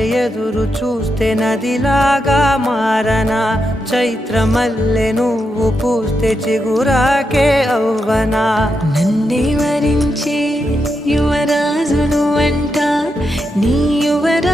ఎదురు చూస్తే నదిలాగా మారనా, చైత్రమల్లె నువ్వు పూస్తే చిగురాకే అవ్వనా. నన్నే వరించే యువరాజును అంట నీ యువరా